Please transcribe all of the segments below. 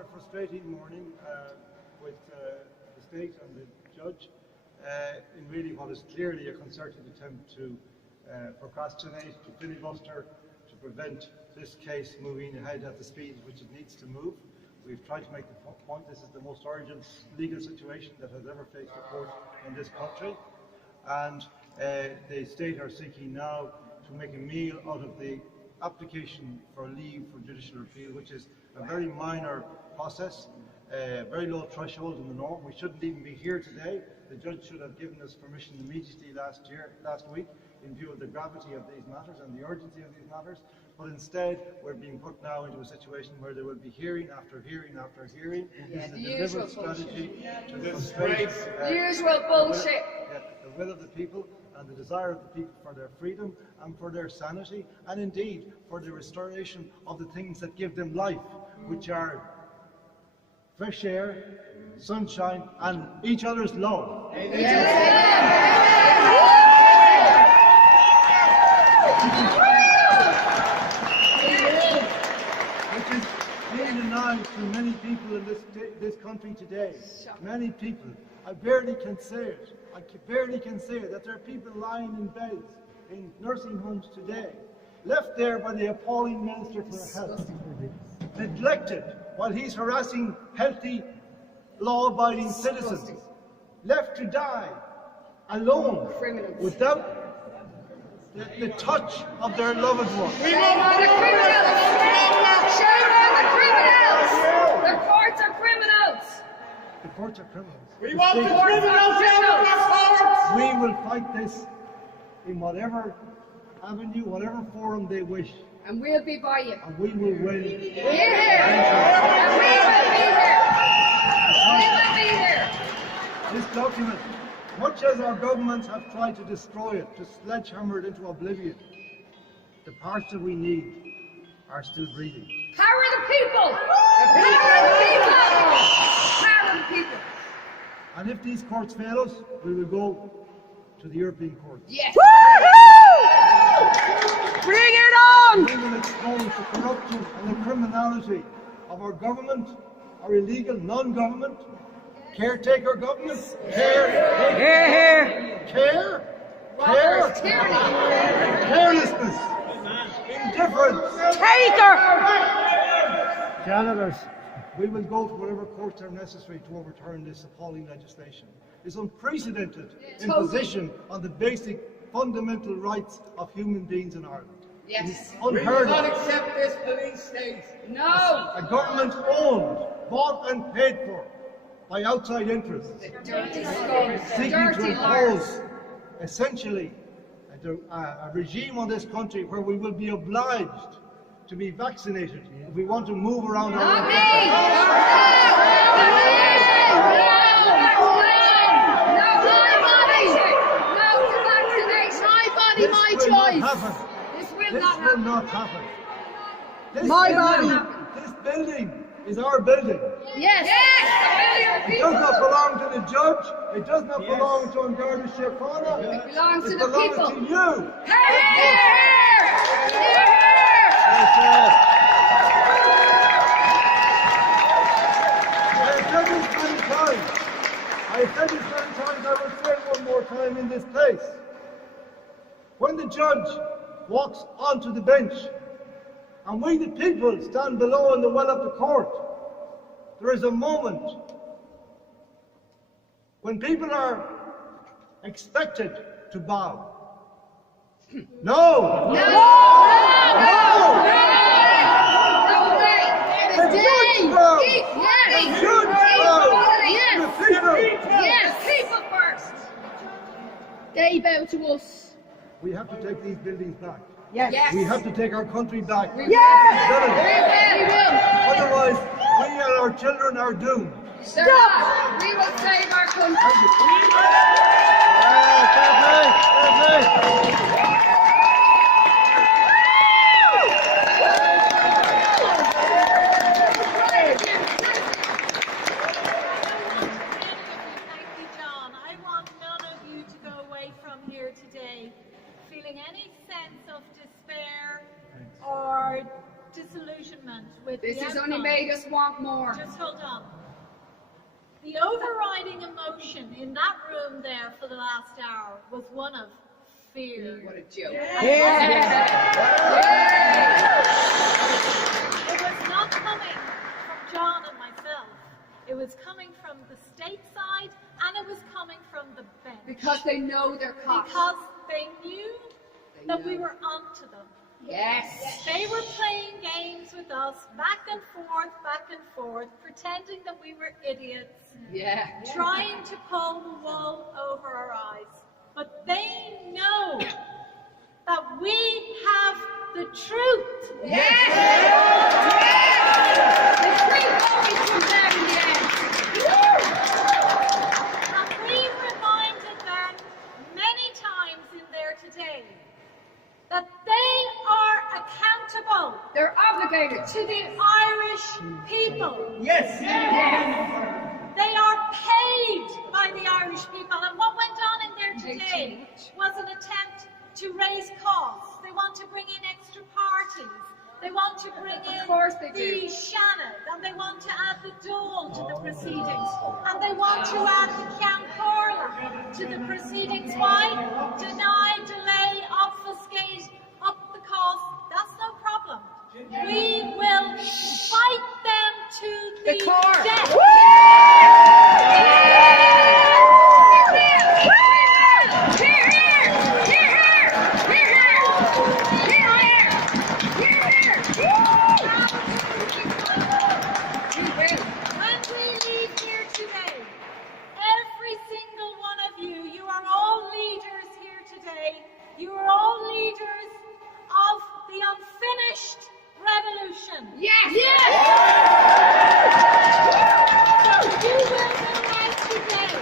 a frustrating morning with the state and the judge in really what is clearly a concerted attempt to procrastinate, to filibuster, to prevent this case moving ahead at the speed at which it needs to move. We've tried to make the point this is the most urgent legal situation that has ever faced a court in this country, and the state are seeking now to make a meal out of the application for leave for judicial appeal, which is a very minor process, very low threshold in the norm. We shouldn't even be here today. The judge should have given us permission immediately last week in view of the gravity of these matters and the urgency of these matters, but instead we're being put now into a situation where there will be hearing after hearing after hearing. This is a deliberate strategy to frustrate the usual bullshit. The will of the people and the desire of the people for their freedom and for their sanity, and indeed for the restoration of the things that give them life, which are fresh air, sunshine, and each other's love. Which is being denied to many people in this country today. Many people. I barely can say it. That there are people lying in beds in nursing homes today, left there by the appalling Minister for Health, neglected while he's harassing healthy, law-abiding citizens, left to die alone, without the touch of their loved ones. Shame on the criminals! Shame on the criminals! The courts are criminals! The courts are criminals. We want the criminals out of our courts! We will fight this in whatever avenue, whatever forum they wish. And we'll be by you. And we will win. We're here! And we will be here! We will be here! This document, much as our governments have tried to destroy it, to sledgehammer it into oblivion, the parts that we need are still breathing. Power the people! Power the people! Power the people! And if these courts fail us, we will go to the European Court. Yes! Bring it on! We will expose the corruption and the criminality of our government, our illegal non-government, caretaker government, carelessness, indifference, janitors. We will go to whatever courts are necessary to overturn this appalling legislation. It's unprecedented imposition on the basic fundamental rights of human beings in Ireland. Yes. It's We will unheard not of. accept this police state. No! A government owned, bought and paid for by outside interests, Dirty scum. seeking to Dirty liars. impose essentially a regime on this country where we will be obliged to be vaccinated if we want to move around our Not own me! country. My choice. This will This not will happen. not happen. This My building- body. This building is our building. Yes. Yes! It does not belong to the judge. It does not belong to Garda Síochána. It belongs to It the belongs people. to you. I have said this many times. I will say it one more time in this place. When the judge walks onto the bench and we the people stand below in the well of the court, there is a moment when people are expected to bow. No! The judge bows. The judge bows. The people. Yes, people first. They bow to us. We have to take these buildings back. Yes. We have to take our country back. Yes. Otherwise, we and our children are doomed. Stop. We will save our country. Thank you, John. I want none of you to go away from here today feeling any sense of despair or disillusionment with This the has only outcome. made us want more. Just hold on. The overriding emotion in that room there for the last hour was one of fear. What a joke. It was not coming from John and myself. It was coming from the state side, and it was coming from the bench. Because they know they're caught. Because they knew that we were onto them. Yes. They were playing games with us, back and forth, pretending that we were idiots, Yeah. trying to pull the wool over our eyes. But they know that we have the truth. Yes. The truth always comes out in the end. And we reminded them many times in there today that they are accountable They're obligated. to the Irish people. Yes. They are paid by the Irish people. And what went on in there today was an attempt to raise costs. They want to bring in extra parties. They want to bring in the Shannon, and they want to add the Dole to the proceedings, and they want to add the Ceann Comhairle to the proceedings. Why? Deny, delay, obfuscate, up the cost. That's no problem. We will fight them to the core. death. When we leave here today, every single one of you, you are all leaders here today. You are all leaders of the unfinished revolution. Yes. So you will go out today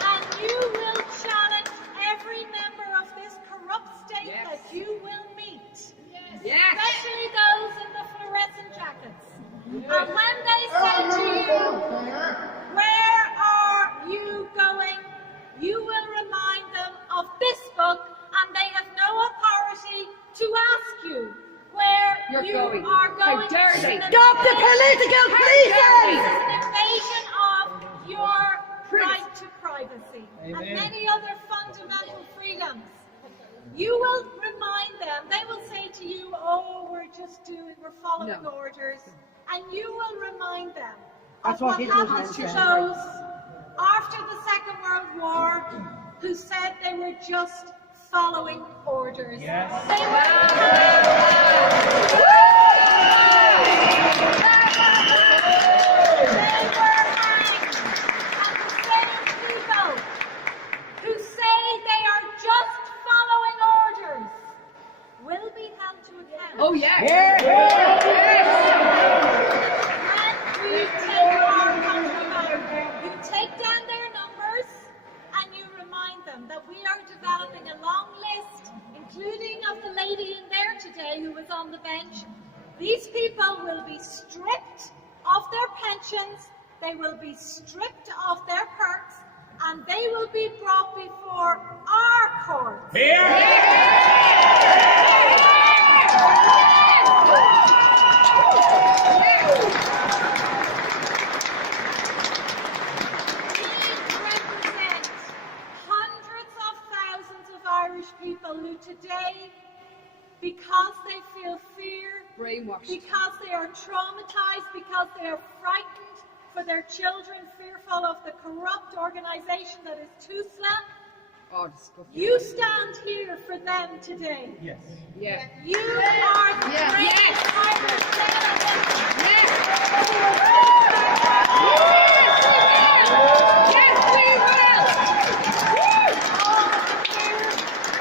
and you will challenge every member of this corrupt state that you will meet. Yes. Especially those in the fluorescent jackets. And when they say to you, where are you going? You will remind them of this book, and they have no authority to ask you where You're you going. are going. How dare they? Stop the political policing! This is an invasion of your right to privacy and many other fundamental freedoms. You will remind them, they will say to you, oh, we're following orders. And you will remind them of what happened to those after the Second World War who said they were just following orders. Yes. They were hanged. And the same people who say they are just following orders will be held to account. Oh, yeah. When we take our country back, you take down their numbers and you remind them that we are developing a long list, including of the lady in there today who was on the bench. These people will be stripped of their pensions, they will be stripped of their perks, and they will be brought before our courts. Represent hundreds of thousands of Irish people who today, because they feel fear, Brainwashed. because they are traumatized, because they are frightened for their children, fearful of the corrupt organization that is TUSLA, Oh, disgusting. you stand here for them today. Yes. Yeah. You are the Yeah. great Yes. Irish citizens. Yes, we will. All the fear,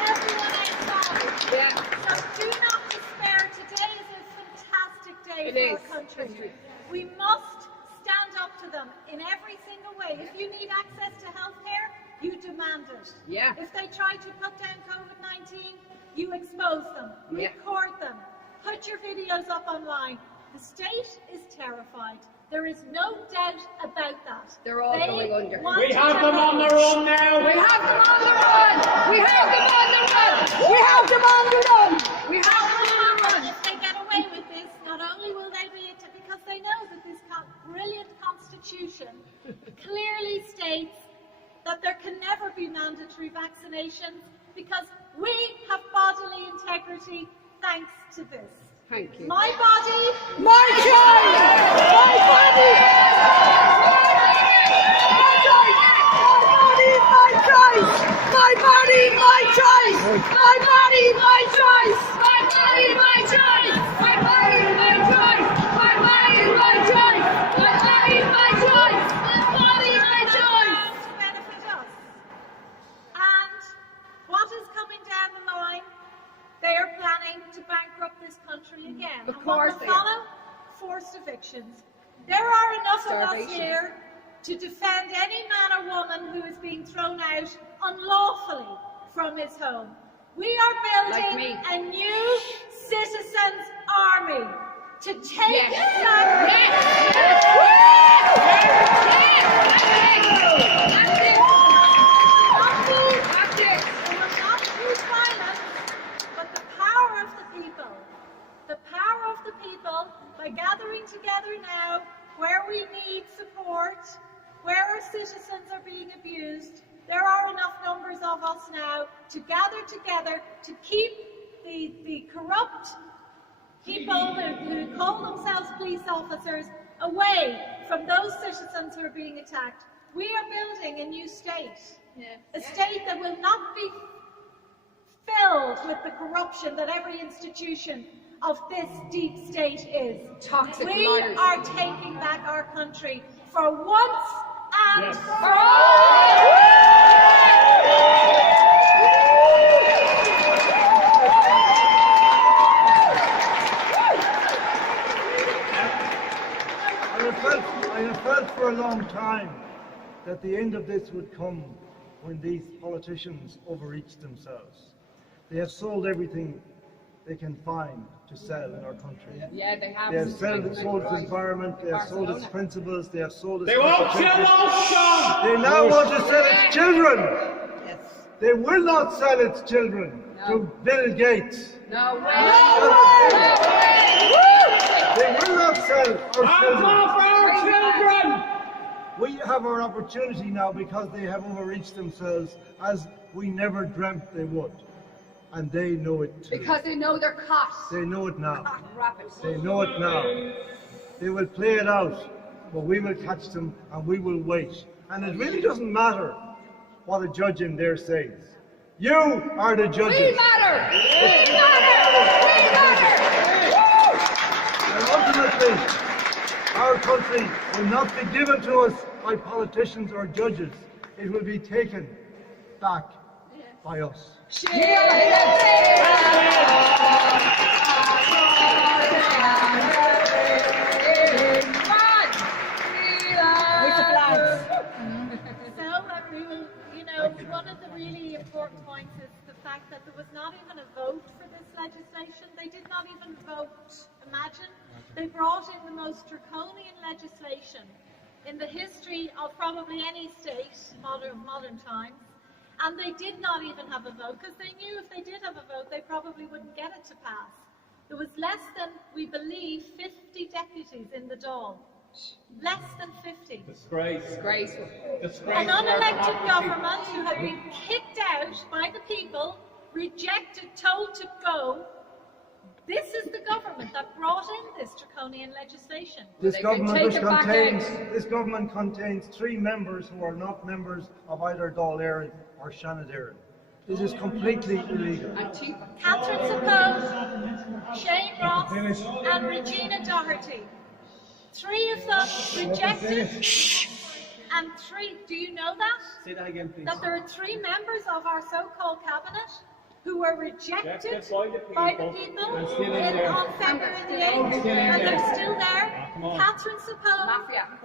everyone outside. Yeah. So do not despair. Today is a fantastic day It for is. our country. We must stand up to them in every single way. If you need access to healthcare, you demand it. Yeah. If they try to put down COVID-19, you expose them, Yeah. record them, put your videos up online. The state is terrified. There is no doubt about that. They're all going under. want We to have them on the change. run now. We have them on the run. We have them on the run. We have them on the run! We have them on the run. If they get away with this, brilliant constitution clearly states that there can never be mandatory vaccinations because we have bodily integrity thanks to this. Thank you. My body, My choice! My body! My choice! My body, my choice! My body, my choice! My body, my choice! My body, my choice! My body, my choice! My body, my choice! My body, my choice! to benefit us. And what is coming down the line? They are planning to bankrupt this country again. Of And course what they will are. follow? Forced evictions. There are enough of us Starvation. here to defend any man or woman who is being thrown out unlawfully from his home. We are Like building me. a new citizens' army to take Yes. back. That's it. It will not use violence, but the power of the people. The power of the people by gathering together now where we need support, where our citizens are being abused. There are enough numbers of us now to gather together to keep the corrupt people who call themselves police officers away from those citizens who are being attacked. We are building a new state. A state that will not be filled with the corruption that every institution of this deep state is. Toxic We liars. are taking back our country for once and for all. I have felt for a long time that the end of this would come when these politicians overreach themselves. They have sold everything they can find to sell in our country. Yeah, they have. They have sold its environment, they have sold its principles, they have sold its They won't sell constitution. us, They now want to sell its children. They will not sell its children to Bill Gates. No way. They will not sell our I'm children. off our children! We have our opportunity now because they have overreached themselves as we never dreamt they would. And they know it too. Because they know they're caught. They know it now. Rapid. They know it now. They will play it out, but we will catch them and we will wait. And it really doesn't matter what a judge in there says. You are the judges. We matter! We matter! We matter! And ultimately, our country will not be given to us by politicians or judges. It will be taken back by us. One of the really important points is the fact that there was not even a vote for this legislation. They did not even vote. Imagine. They brought in the most draconian legislation in the history of probably any state, modern times. And they did not even have a vote because they knew if they did have a vote, they probably wouldn't get it to pass. There was less than, we believe, 50 deputies in the Dáil. Less than 50. Disgraceful. An unelected government who had been kicked out by the people, rejected, told to go. This is the government that brought in this draconian legislation. This They can government, take it back this government contains 3 members who are not members of either Dáil Éireann or Seanad Éireann. This is completely illegal. Catherine Suppone, Shane Ross and Regina Doherty. 3 of them rejected, and 3, do you know that? Say that again, please. That there are 3 members of our so-called cabinet who were rejected by the people on February the 8th, and they're still there. Catherine Suppone,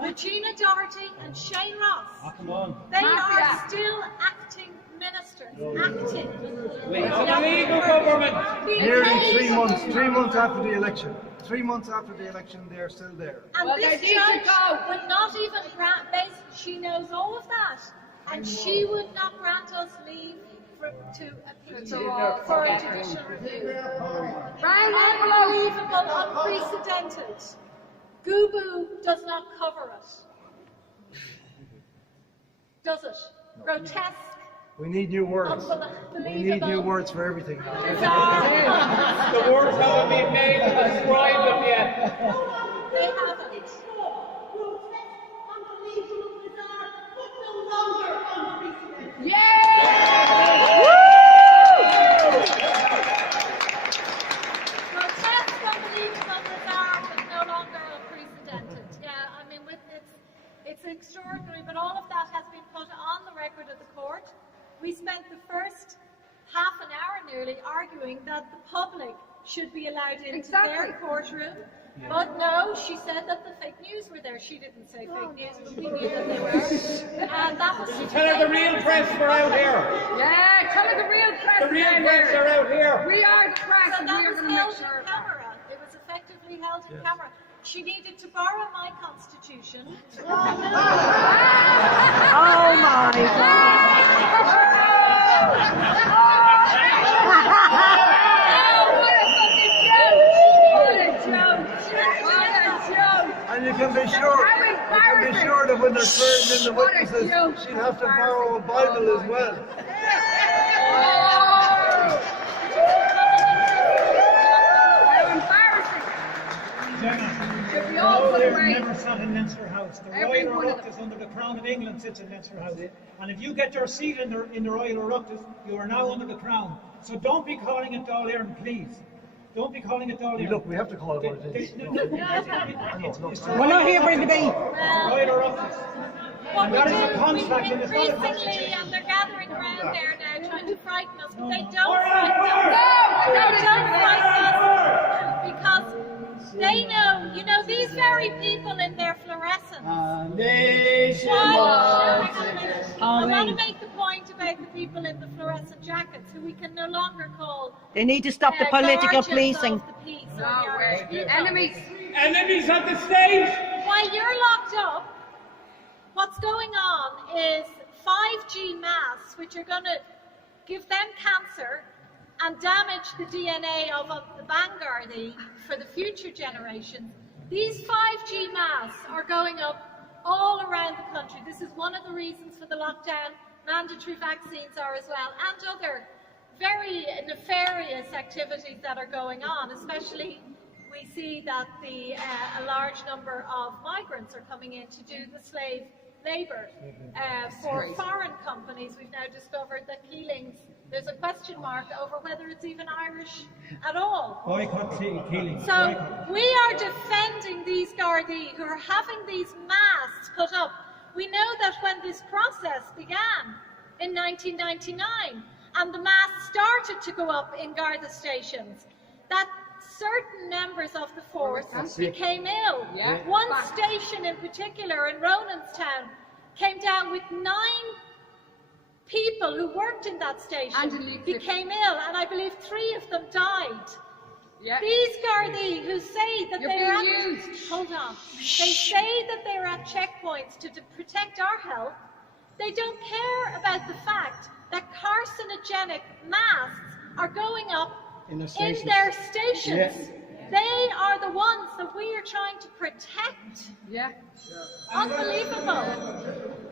Regina Doherty and Shane Ross. Come on. They are still acting ministers. Acting. Illegal government. Being Nearly paid. 3 months after the election. 3 months after the election, they are still there. And Well, this they need to judge go. would not even grant, she knows all of that, and she would not grant us leave to appeal for a judicial review. Unbelievable, unprecedented. Goo-boo does not cover it. Does it? Grotesque. We need new words. We need new words for everything now. Bizarre. The words haven't been made and described them yet. They haven't. Grotesque, unbelievable, bizarre, but no longer unprecedented. Yeah, I mean, it's extraordinary, but all of that has been put on the record of the court. We spent the first half an hour nearly arguing that the public should be allowed into their courtroom. But no, she said that the fake news were there. She didn't say fake news, but we knew that they were. And that was Tell her the real press were out here. Yeah, tell her the real press. The real press are out here. We are the press, So and that we are was going to held make sure. in camera. It was effectively held in camera. She needed to borrow my constitution. Oh my And you can be sure that when they're swearing in the witnesses, she'd have to borrow a Bible as well. Gemma, they've never sat in Leinster House. The Royal Oireachtas under the Crown of England sits in Leinster House. And if you get your seat in the Royal Oireachtas, you are now under the Crown. So don't be calling it Dáil Éireann, please. Don't be calling it Dáil Éireann. Look, we have to call it what it is. We're not here for the debate. Well, Royal Oireachtas. what we that is a do, contract and it's not a increasingly, constitution. and they're gathering around there now trying to frighten us, but they don't frighten us. They don't frighten us because they know, you know, these very people in their fluorescence. I want to make the point about the people in the fluorescent jackets who we can no longer call They need to stop the political guardians policing. of the peace or the Irish people. Enemies. Enemies at the stage. While you're locked up, what's going on is 5G masks, which are going to give them cancer and damage the DNA of the Vanguardy for the future generations. These 5G masks are going up all around the country. This is one of the reasons for the lockdown. Mandatory vaccines are as well, and other very nefarious activities that are going on, especially we see that a large number of migrants are coming in to do the slave labour for foreign companies. We've now discovered that Keeling's, there's a question mark over whether it's even Irish at all. Boycott Keeling. So we are defending these Gardaí who are having these masks put up. We know that when this process began in 1999 and the masks started to go up in Garda stations, that certain members of the force became ill. Yeah. One station in particular in Ronanstown came down with 9 people who worked in that station became ill, and I believe 3 of them died. Yeah. These Gardaí who say that You're they're being at used. hold on, they say that they're at checkpoints to protect our health. They don't care about the fact that carcinogenic masks are going up in their stations. Yes. They are the ones that we are trying to protect. Yeah. Unbelievable.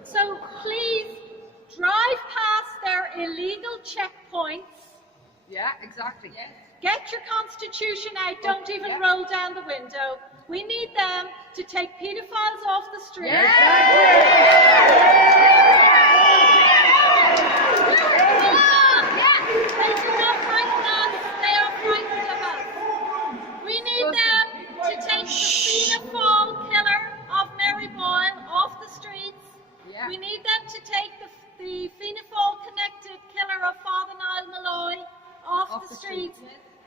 So please drive past their illegal checkpoints. Yeah, exactly. Get your constitution out. Don't even roll down the window. We need them to take paedophiles off the street. They do not frighten us. They are frightened of us. We need them to take the pedophile killer of Mary Boyle off the streets. Yeah. We need them to take the pedophile connected killer of Father Niall Malloy off the streets.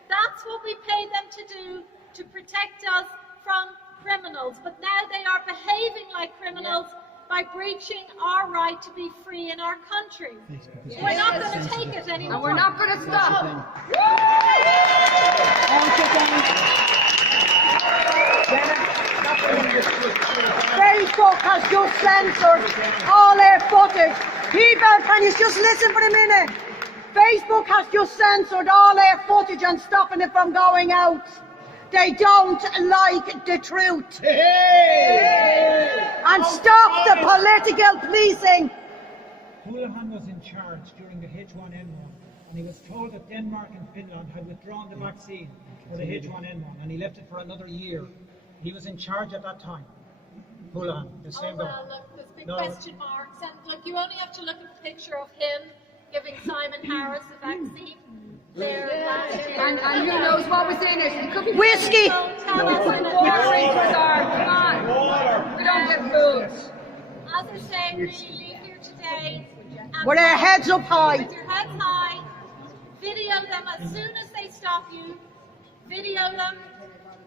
That's what we pay them to do, to protect us from criminals. But now they are behaving like criminals by breaching our right to be free in our country. We're not going to take it anymore. And we're not going to stop. Facebook has just censored all their footage. People, can you just listen for a minute? Facebook has just censored all their footage and stopping it from going out. they don't like the truth. And stop the political policing. Houlihan was in charge during the H1N1, and he was told that Denmark and Finland had withdrawn the vaccine for the H1N1, and he left it for another year. He was in charge at that time. Houlihan, the same guy. Well, look, there's big question marks, and look, you only have to look at the picture of him giving Simon Harris the vaccine there last year. And who knows what was in it? It could be Whiskey. Don't tell us in water in advance. Brazil. Come on. We don't get food. As I say, really leave here today. and With our heads up high. With your heads high. Video them as soon as they stop you. Video them.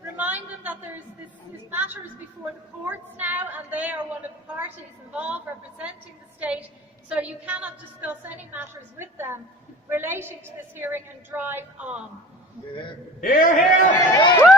Remind them that this matter is before the courts now, and they are one of the parties involved representing the state, so you cannot discuss any matters with them relating to this hearing and drive on. Here, here! Woo!